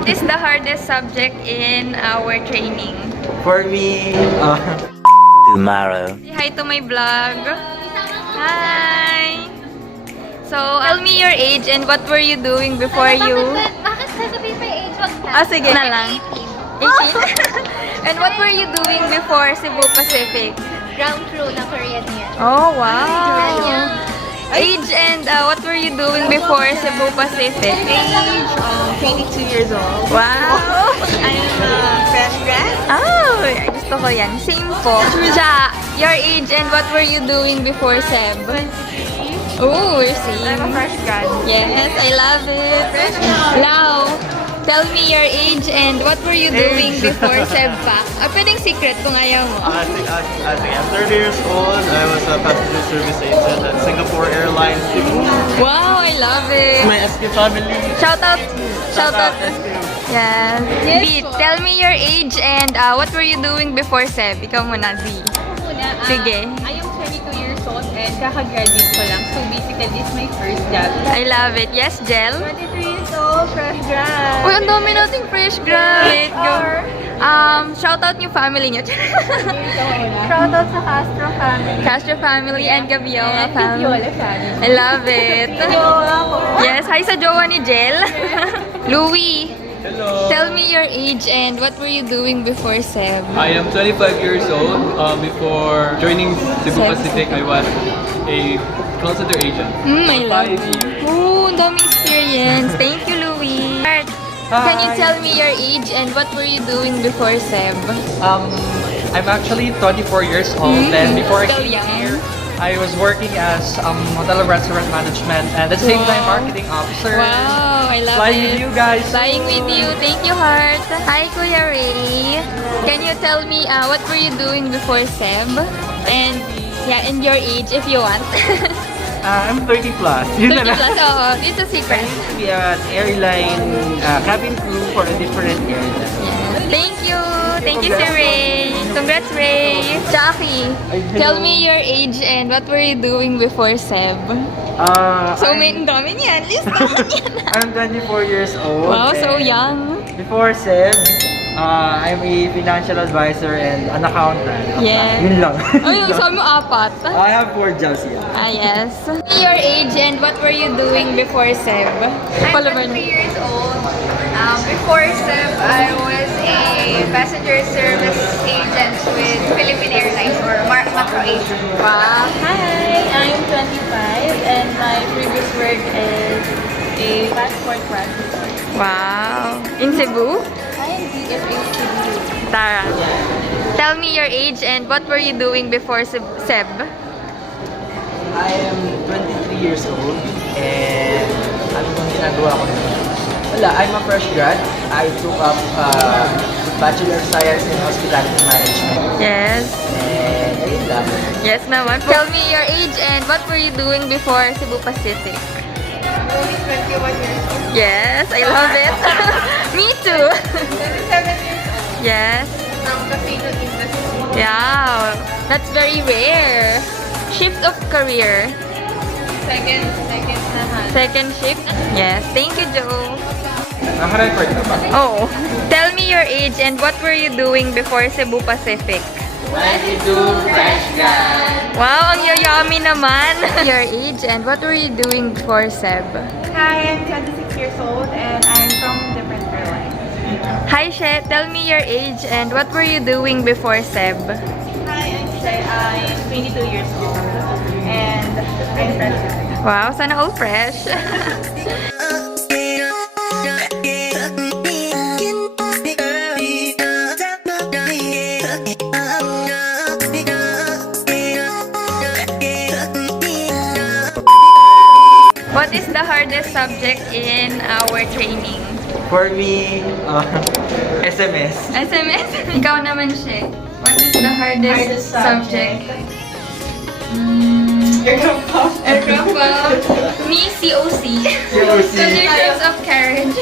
What is the hardest subject in our training? For me, tomorrow. Say hi to my vlog. Hi! So, tell me your age and what were you doing before you... Bakit sasabihin pa yung age? Wag na. Ah, sige na lang. 18? And what were you doing before Cebu Pacific? Ground crew ng Korean Air. Oh, wow! Age and what were you doing before Cebu Pacific? Age, 22 years old. Wow! I'm a fresh grad. Oh, gusto ko yan. Same po. Cha, your age and what were you doing before Seb? Oh, we're I'm a same. fresh grad. Yes, I love it. Lau, tell me your age and what were you doing before Seb pa? Pwedeng secret kung ayaw mo. I think I'm 30 years old. I was a passenger service agent at Singapore Airlines. Wow, I love it. My SQ family. Shout out. Shout out. SQ. Yes. Beat, tell me your age and what were you doing before Seb? Ikaw muna, Z. Sige. I am 22 years old and kaka-graduate ko lang. So basically, this is my first job. I love it. Yes, Jel? 23 years old, fresh grad. Uy, ang dami nating fresh grad. Go. Shout out yung family niyo. Shout out sa Castro family. Castro family and Gaviola And family. Viola family. I love it. Jowa ko. Yes, hi sa jowa ni Jel. Louie, Hello. tell me your age and what were you doing before Seb? I am 25 years old. Before joining Cebu Seb. Pacific, I was a call center agent. I love 5 years. it. Oh, ang daming experience. Thank you, Louie. Can you tell me your age and what were you doing before Seb? I'm actually 24 years old, and before I Still came young. here, I was working as hotel and restaurant management, and at the same time Wow. marketing officer. Wow, I love Flying it. with you guys. Flying with you. Thank you, Heart. Hi, Kuya Ray. Can you tell me what were you doing before Seb? And yeah, and your age if you want. I'm 30 plus. 30 plus. Oo, it's a secret. To be an airline cabin crew for a different airline. Yes. Thank you. Thank you, Sir Ray. Congrats, Ray. Jackie, tell me your age and what were you doing before Seb? So, may ang dami niyan. List naman yan. I'm 24 years old. Wow, so and young. Before Seb, I'm a financial advisor and an accountant. Yes. Yun lang. Ay, sabi mo apat. I have 4 jobs here. Yes. Your age and what were you doing before Seb? I'm 23 years old. Before Seb, I was a passenger service agent with Philippine Airlines or Macro Agent. Wow. Hi, I'm 25 and my previous work is a passport processor. Wow. In Cebu? I'm DFA Tara. Tell me your age and what were you doing before Seb? I am 23 years old and ano bang ginagawa ko na? Wala, I'm a fresh grad. I took up Bachelor of Science in Hospitality Management. Yes. And ayun lang. Yes naman. Tell me your age and what were you doing before Cebu Pacific? I'm only 21 years old. Yes, I love it. Me too. 27 years old Yes. from casino industry. Yeah. That's very rare. Shift of career. Second naman. Second shift. Yes. Thank you, Joe. Naka-record na ba? Oh. Tell me your age and what were you doing before Cebu Pacific? 22 fresh grad. Wow, ang yayami naman. Your age and what were you doing before Seb? Hi, I'm 26 years old and I'm from different airlines. Hi, She. Tell me your age and what were you doing before Seb? Hi, I'm Shay. I'm 22 years old and I'm fresh grad. Wow, sana all fresh. What is the hardest subject in our training? For me, SMS. SMS? Ikaw naman, She. What is the hardest subject? Aircraft. Me, COC. COC. Conditions of carriage.